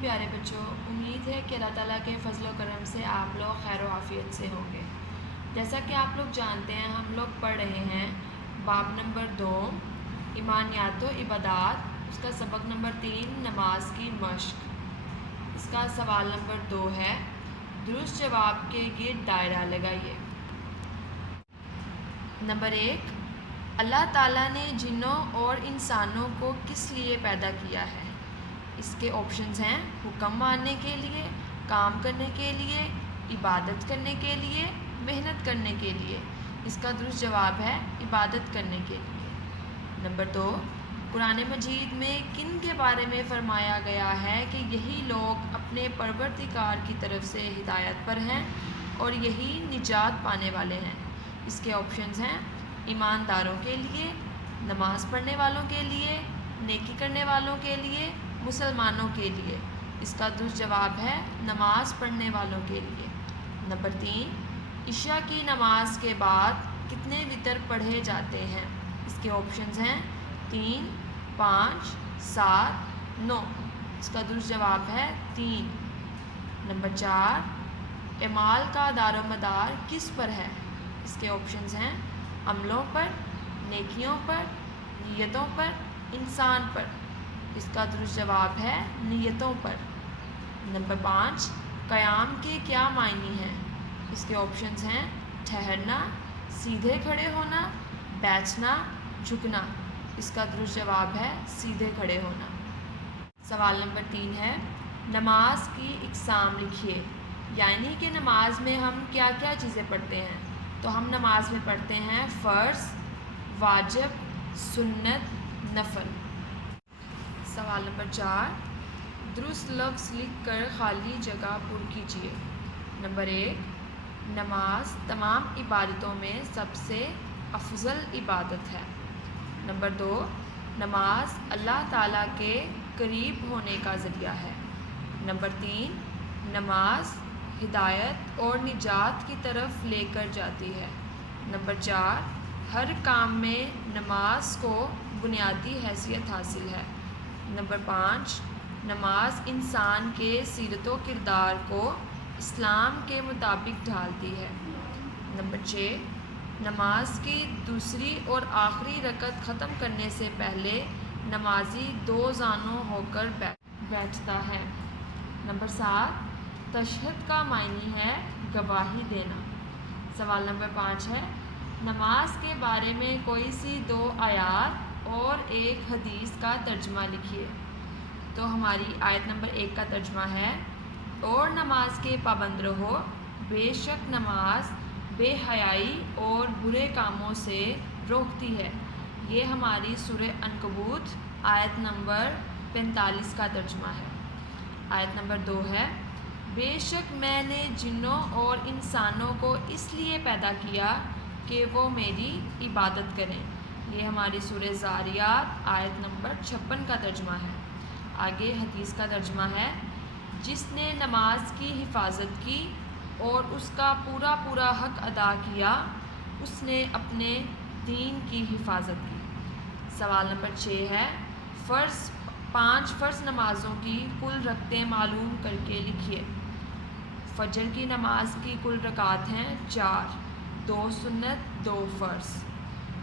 پیارے بچوں، امید ہے کہ اللہ تعالیٰ کے فضل و کرم سے آپ لوگ خیر و عافیت سے ہوں گے۔ جیسا کہ آپ لوگ جانتے ہیں، ہم لوگ پڑھ رہے ہیں باب نمبر 2 ایمانیات و عبادات، اس کا سبق نمبر 3 نماز کی مشق۔ اس کا سوال نمبر 2 ہے، درست جواب کے گرد دائرہ لگائیے۔ نمبر 1، اللہ تعالیٰ نے جنوں اور انسانوں کو کس لیے پیدا کیا ہے؟ اس کے آپشنز ہیں حکم ماننے کے لیے، کام کرنے کے لیے، عبادت کرنے کے لیے، محنت کرنے کے لیے۔ اس کا درست جواب ہے عبادت کرنے کے لیے۔ نمبر 2، قرآن مجید میں کن کے بارے میں فرمایا گیا ہے کہ یہی لوگ اپنے پروردگار کی طرف سے ہدایت پر ہیں اور یہی نجات پانے والے ہیں؟ اس کے آپشنز ہیں ایمانداروں کے لیے، نماز پڑھنے والوں کے لیے، نیکی کرنے والوں کے لیے، مسلمانوں کے لیے۔ اس کا درست جواب ہے نماز پڑھنے والوں کے لیے۔ نمبر 3، عشاء کی نماز کے بعد کتنے وتر پڑھے جاتے ہیں؟ اس کے آپشنز ہیں 3، 5، 7، 9۔ اس کا درست جواب ہے 3۔ نمبر 4، اعمال کا دار و مدار کس پر ہے؟ اس کے آپشنز ہیں عملوں پر، نیکیوں پر، نیتوں پر، انسان پر۔ اس کا درست جواب ہے نیتوں پر۔ نمبر 5، قیام کے کیا معنی ہیں؟ اس کے آپشنز ہیں ٹھہرنا، سیدھے کھڑے ہونا، بیٹھنا، جھکنا۔ اس کا درست جواب ہے سیدھے کھڑے ہونا۔ سوال نمبر 3 ہے، نماز کی اقسام لکھیے، یعنی کہ نماز میں ہم کیا کیا چیزیں پڑھتے ہیں؟ تو ہم نماز میں پڑھتے ہیں فرض، واجب، سنت، نفل۔ سوال نمبر 4، درست لفظ لکھ کر خالی جگہ پر کیجیے۔ نمبر 1، نماز تمام عبادتوں میں سب سے افضل عبادت ہے۔ نمبر 2، نماز اللہ تعالیٰ کے قریب ہونے کا ذریعہ ہے۔ نمبر 3، نماز ہدایت اور نجات کی طرف لے کر جاتی ہے۔ نمبر 4، ہر کام میں نماز کو بنیادی حیثیت حاصل ہے۔ نمبر 5، نماز انسان کے سیرت و کردار کو اسلام کے مطابق ڈھالتی ہے۔ نمبر 6، نماز کی دوسری اور آخری رکعت ختم کرنے سے پہلے نمازی 2 زانو ہو کر بیٹھتا ہے۔ نمبر 7، تشہد کا معنی ہے گواہی دینا۔ سوال نمبر 5 ہے، نماز کے بارے میں کوئی سی 2 آیات اور ایک حدیث کا ترجمہ لکھیے۔ تو ہماری آیت نمبر 1 کا ترجمہ ہے، اور نماز کے پابند رہو، بے شک نماز بے حیائی اور برے کاموں سے روکتی ہے۔ یہ ہماری سورہ عنکبوت آیت نمبر 45 کا ترجمہ ہے۔ آیت نمبر 2 ہے، بے شک میں نے جنوں اور انسانوں کو اس لیے پیدا کیا کہ وہ میری عبادت کریں۔ یہ ہماری سورہ ذاریات آیت نمبر 56 کا ترجمہ ہے۔ آگے حدیث کا ترجمہ ہے، جس نے نماز کی حفاظت کی اور اس کا پورا پورا حق ادا کیا، اس نے اپنے دین کی حفاظت کی۔ سوال نمبر 6 ہے، 5 فرض نمازوں کی کل رکعتیں معلوم کر کے لکھیے۔ فجر کی نماز کی کل رکعات ہیں 4، 2 سنت 2 فرض۔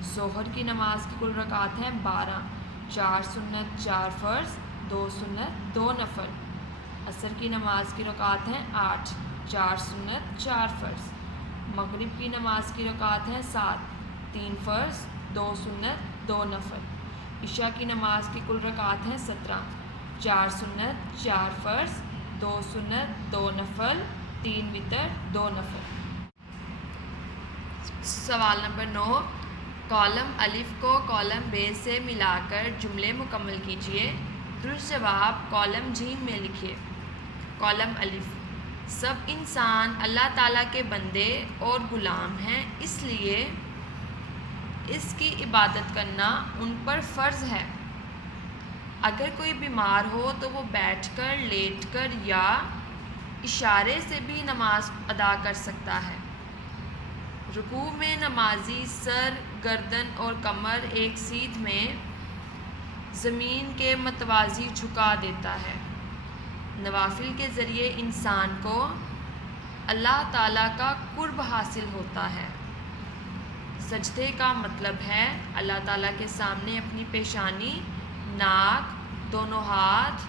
ظہر کی نماز کی کل رکعات ہیں 12، 4 سنت 4 فرض، 2 سنت 2 نفل۔ عصر کی نماز کی رکعات ہیں 8، 4 سنت 4 فرض۔ مغرب کی نماز کی رکعات ہیں 7، 3 فرض، 2 سنت 2 نفل۔ عشاء کی نماز کی کل رکعات ہیں 17، 4 سنت 4 فرض، 2 سنت 2 نفل، 3 وتر 2 نفل۔ سوال نمبر 9، کالم الف کو کالم ب سے ملا کر جملے مکمل کیجیے۔ درست جواب کالم ج میں لکھیے۔ کالم الف، سب انسان اللہ تعالیٰ کے بندے اور غلام ہیں، اس لیے اس کی عبادت کرنا ان پر فرض ہے۔ اگر کوئی بیمار ہو تو وہ بیٹھ کر، لیٹ کر یا اشارے سے بھی نماز ادا کر سکتا ہے۔ رکوع میں نمازی سر، گردن اور کمر ایک سیدھ میں زمین کے متوازی جھکا دیتا ہے۔ نوافل کے ذریعے انسان کو اللہ تعالیٰ کا قرب حاصل ہوتا ہے۔ سجدے کا مطلب ہے اللہ تعالیٰ کے سامنے اپنی پیشانی، ناک، دونوں ہاتھ،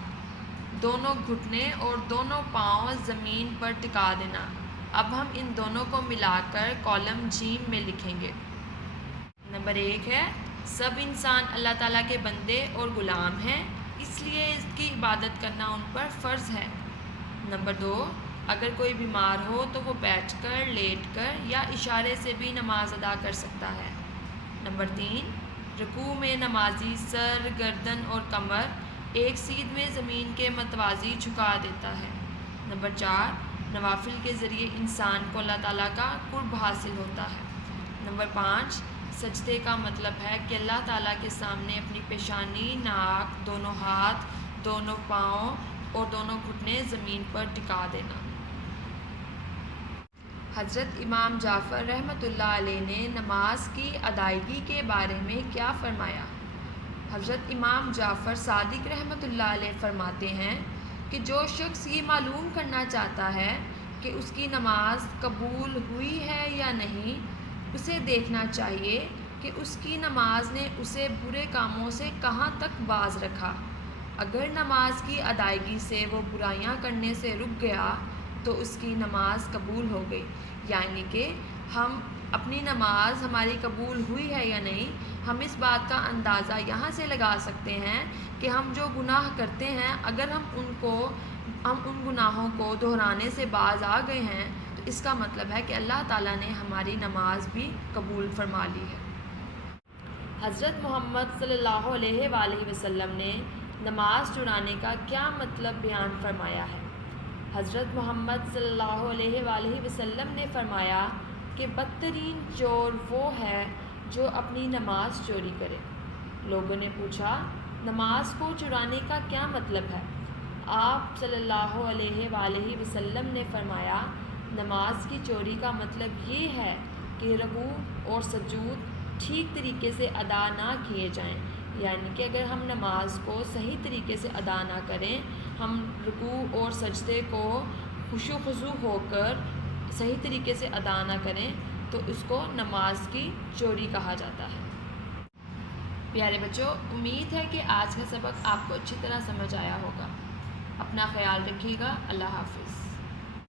دونوں گھٹنے اور دونوں پاؤں زمین پر ٹکا دینا۔ اب ہم ان دونوں کو ملا کر کالم جیم میں لکھیں گے۔ نمبر 1 ہے سب انسان اللہ تعالیٰ کے بندے اور غلام ہیں، اس لیے اس کی عبادت کرنا ان پر فرض ہے۔ نمبر 2 اگر کوئی بیمار ہو تو وہ بیٹھ کر، لیٹ کر یا اشارے سے بھی نماز ادا کر سکتا ہے۔ نمبر 3 رکوع میں نمازی سر، گردن اور کمر ایک سیدھ میں زمین کے متوازی جھکا دیتا ہے۔ نمبر 4 نوافل کے ذریعے انسان کو اللہ تعالیٰ کا قرب حاصل ہوتا ہے۔ نمبر 5 سجدے کا مطلب ہے کہ اللہ تعالیٰ کے سامنے اپنی پیشانی، ناک، دونوں ہاتھ، دونوں پاؤں اور دونوں گھٹنے زمین پر ٹکا دینا۔ حضرت امام جعفر رحمۃ اللہ علیہ نے نماز کی ادائیگی کے بارے میں کیا فرمایا؟ حضرت امام جعفر صادق رحمۃ اللہ علیہ فرماتے ہیں کہ جو شخص یہ معلوم کرنا چاہتا ہے کہ اس کی نماز قبول ہوئی ہے یا نہیں، اسے دیکھنا چاہیے کہ اس کی نماز نے اسے برے کاموں سے کہاں تک باز رکھا۔ اگر نماز کی ادائیگی سے وہ برائیاں کرنے سے رک گیا تو اس کی نماز قبول ہو گئی۔ یعنی کہ ہم اپنی نماز ہماری قبول ہوئی ہے یا نہیں، ہم اس بات کا اندازہ یہاں سے لگا سکتے ہیں کہ ہم جو گناہ کرتے ہیں اگر ہم ان گناہوں کو دہرانے سے باز آ گئے ہیں تو اس کا مطلب ہے کہ اللہ تعالیٰ نے ہماری نماز بھی قبول فرما لی ہے۔ حضرت محمد صلی اللہ علیہ وآلہ وسلم نے نماز چرانے کا کیا مطلب بیان فرمایا ہے؟ حضرت محمد صلی اللہ علیہ وآلہ وسلم نے فرمایا کہ بدترین چور وہ ہے جو اپنی نماز چوری کرے۔ لوگوں نے پوچھا نماز کو چرانے کا کیا مطلب ہے؟ آپ صلی اللہ علیہ وآلہ وسلم نے فرمایا نماز کی چوری کا مطلب یہ ہے کہ رکوع اور سجود ٹھیک طریقے سے ادا نہ کیے جائیں، یعنی کہ اگر ہم نماز کو صحیح طریقے سے ادا نہ کریں، ہم رکوع اور سجدے کو خشوع و خضوع ہو کر صحیح طریقے سے ادا نہ کریں تو اس کو نماز کی چوری کہا جاتا ہے۔ پیارے بچوں، امید ہے کہ آج کا سبق آپ کو اچھی طرح سمجھ آیا ہوگا۔ اپنا خیال رکھیے گا۔ اللہ حافظ۔